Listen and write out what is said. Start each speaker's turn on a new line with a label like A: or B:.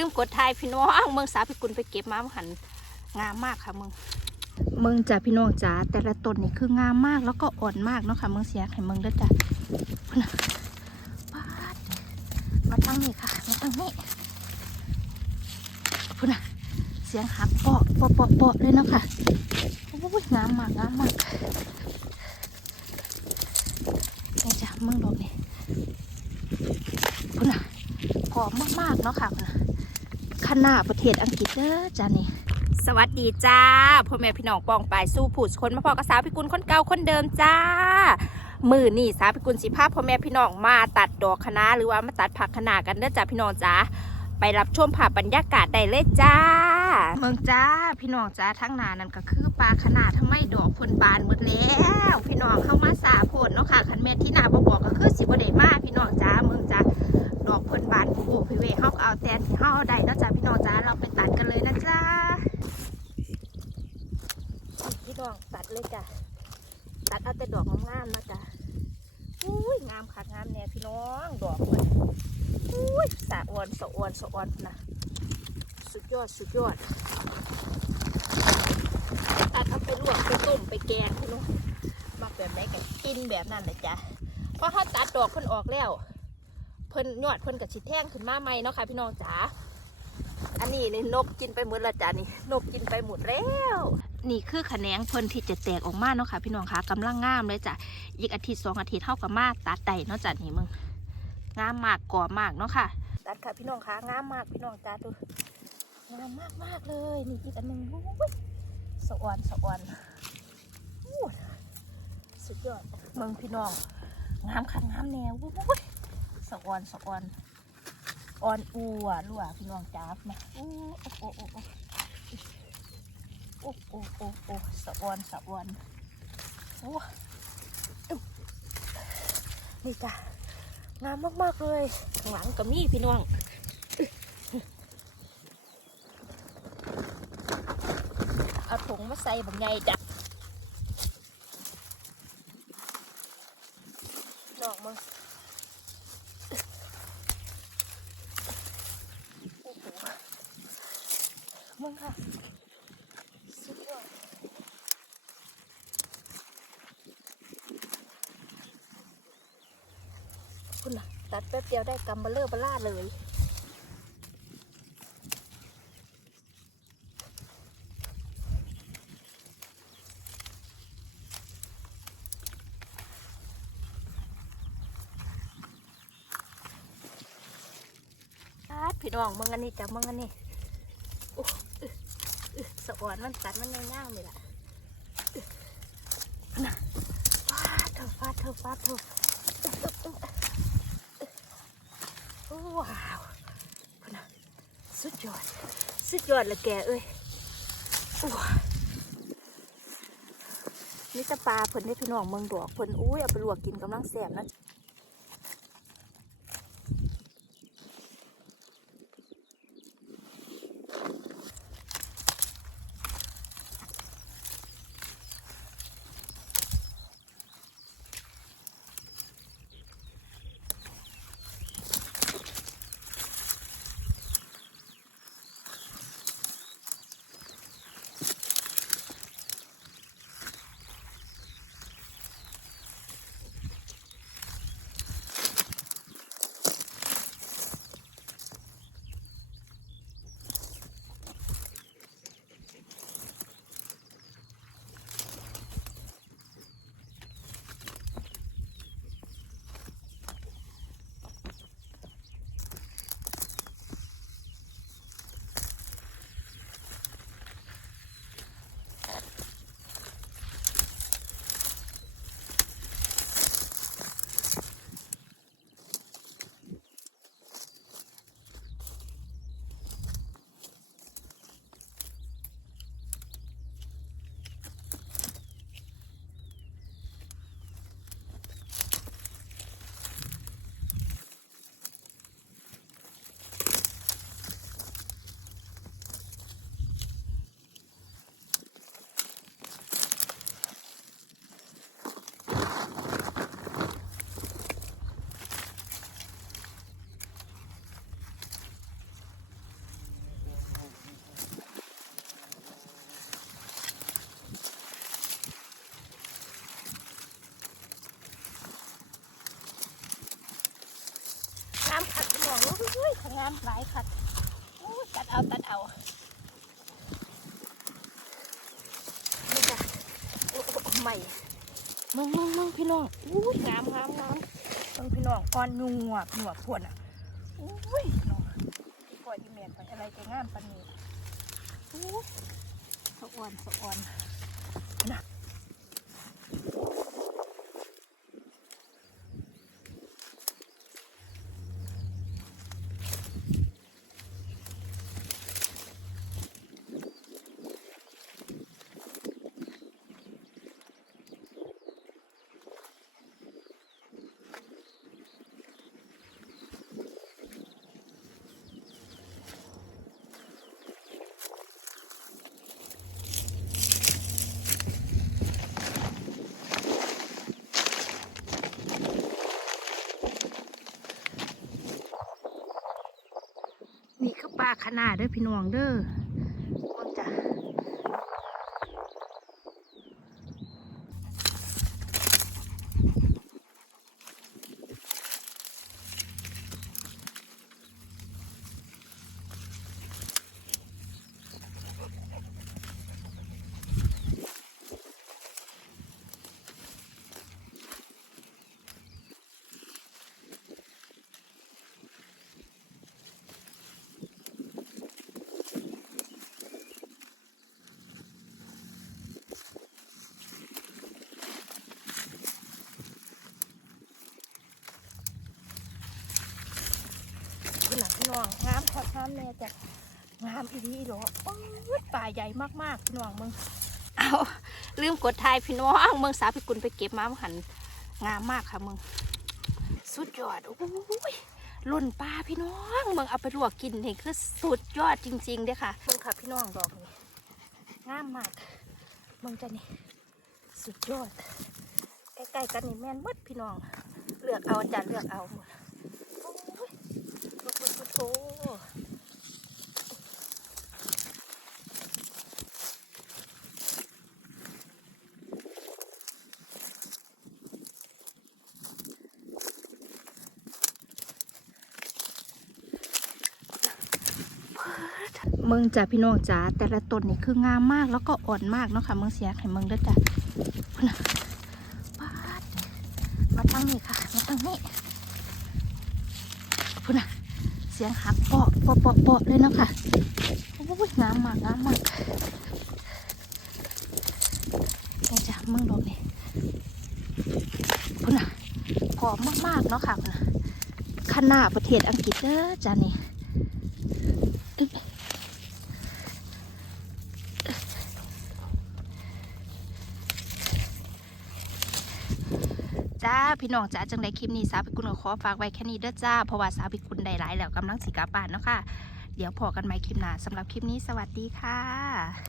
A: ลืมกดทายพี่น้องเมืองสาพิกุลไปเก็บมาหันงามมากค่ะเมึงเมืองจ้าพี่น้องจ๋าแต่ละต้นนี่คืองามมากแล้วก็อ่อนมากเนาะค่ะเมืองเสียให้เมืองเด้อจ้ะปาดมาทางนี้ค่ะมาทางนี้พุ่นนะเสียงหักเปาะเปาะเปาะเปาเลยเนาะค่ะโอ้ยงามมากงามมากนี่จ้ะเมืองดอกนี่พุ่นนะกรอบมากๆเนาะค่ะพุ่นน่ะ ขนาดประเทศอังกฤษเด้อจ้านี่สวัสดีจ้าพ่อแม่พี่น้องปองปายสู้ผูดคนมาพอกับสาวพิกุลคนเก่าคนเดิมจ้า มือนี่สาวพิกุลสิภาพพ่อแม่พี่น้องมาตัดดอกคะน้าหรือว่ามาตัดผักคะน้ากันเด้อจ้าพี่น้องจ้าไปรับชมภาพบรรยากาศได้เลยจ้า เมืองจ้าพี่น้องจ้าทั้งหนานั่นก็คือปลาขนาดทำไมดอกพนบานหมดแล้ว พี่น้องเข้ามาสาโพดเนาะค่ะคันแม่ที่นาบบอกก็คือสิบเดมาพี่น้องจ้าเมืองจ้า ดอกพนบานกูโอพี่เวเฮาก็เอาแต่เฮาเอาได้แล้วจ้าพี่น้องจ้าเราไปตัดกันเลยนะจ้าพี่น้องตัดเลยจ้ะตัดเอาแต่ดอกงามๆนะจ้ะอุ้ยงามคักงามแน่พี่น้องดอกมันอุ้ยสะอวนสะอวนสะอวนนะสุดยอดสุดยอดตัดเอาไปลวกไปต้มไปแกงพี่น้องมาแบบไหนกันกินแบบนั้นเลยจ้ะเพราะเขาตัดดอกเพิ่นออกแล้ว เพิ่นยอดเพิ่นกับชิดแท่งขึ้นมาใหม่เนาะค่ะพี่น้องจ๋าอันนี้นี่นกกินไปหมดและจ้ะนี่นกกินไปหมดแล้ว นี่คือแขนงเพิ่นที่จะแตกออกมาเนาะค่ะพี่น้องคะกำลังงามเลยจ้ะอีกอาทิตย์สองอาทิตย์เท่ากับมาตัดได้เนาะจ้ะนี่มึงงามมากก่อมากเนาะค่ะ ตัดค่ะพี่น้องคะงามมากพี่น้องจ้าดูงามมากมากเลยนี่อีกอันหนึ่งอุ้ยสะออนสะออนสุดยอดมืองพี่น้องงามคักงามแนวอุ้ย สะออนสะออนออนอัวรั่วพี่น้องจ้ามาอู้โอ้โอ้โอ้โอ้โอ้โอ้โอ้สะออนสะออนโอ้นี่จ้ะงามมาก ๆ เลยข้างหลังก็มีพี่น้องเอาถุงมาใส่บังไงจ้ะน้องมึง โอ้โห มึงค่ะ สุดยอดคุณน่ะ ตัดแป๊บเดียวได้กำเบลเลอร์บล่าเลยพี่น้องมึงอันนี้จ้ะมึงอันนี้ สะอ่อนมันตัดมันง่ายๆเลยล่ะนะฟาดเถอะฟาดเถอะฟาดเถอะว้าวพุ่นน่ะสุดยอด สุดยอดเลยแกเอ้ยอู้นี่จะปลาเพิ่นได้พี่น้องเมืองดอกเพิ่นอุ้ยเอาไปลวกกินกำลังแซ่บนะามหลายคัดอู้ตัดเอาตัดเอานี่จ้ะโอ้โอ้ใหม่มึงมึงมึงพี่น้องอู้ยงามงามงามมึงพี่น้องก้อนหนวบหนวบพวนอะอุ้ยน้องพี่ปล่อยอีเมลไปอะไรจะงามปานนี้อู้ยสะอ่อนสะอ่อนนะ นี่คือปลาขนาดเด้อพี่น้องเด้อ น่ะพี่น้องงามขอดงามแน่จ้ะงามอีดีหรอโอ้ยป่าใหญ่มากๆพี่น้องมึงเอาลืมกดทายพี่น้องเมืองสาพิกุลไปเก็บมาหันงามมากค่ะมึงสุดยอดโอ้ยล่นปลาพี่น้องเมืองเอาไปลวกกินนี่คือสุดยอดจริงๆเด้อค่ะเมืองค่ะพี่น้องดอกนี่งามมากเมืองจะนี่สุดยอดใกล้ๆกันนี่แม่นหมดพี่น้อง เลือกเอาจ้ะเลือกเอาหมดโอ้ยโอ้โหโอ้โหเมืองจ้ะพี่น้องจ๋าแต่ละต้นนี่คืองามมากแล้วก็อ่อนมากเนาะค่ะเมืองเสียให้เมืองด้อจ้ะพุ่นน่ะปามาทางนี้ค่ะมาทางนี้พุ่นน่ะ สียงหักเปาะเปาะเปาะเปาเลยนะค่ะโอ้ยงามมากงามมากนี่จ้ะมืองดอกนี่พุ่นน่ะหอมมากๆเนาะค่ะพุ่นน่ะขนาดประเทศอังกฤษเด้อจ้ะนี่จ้าพี่น้องจ้าจังไดคลิปนี้สาวพิกุลก็ขอฝากไว้แค่นี้เด้อจ้าเพราะว่าสาวพิกุล ได้หลายแล้วกำลังสิกาป่านเนาะค่ะ เดี๋ยวพอกันใหม่คลิปหน้าสำหรับคลิปนี้สวัสดีค่ะ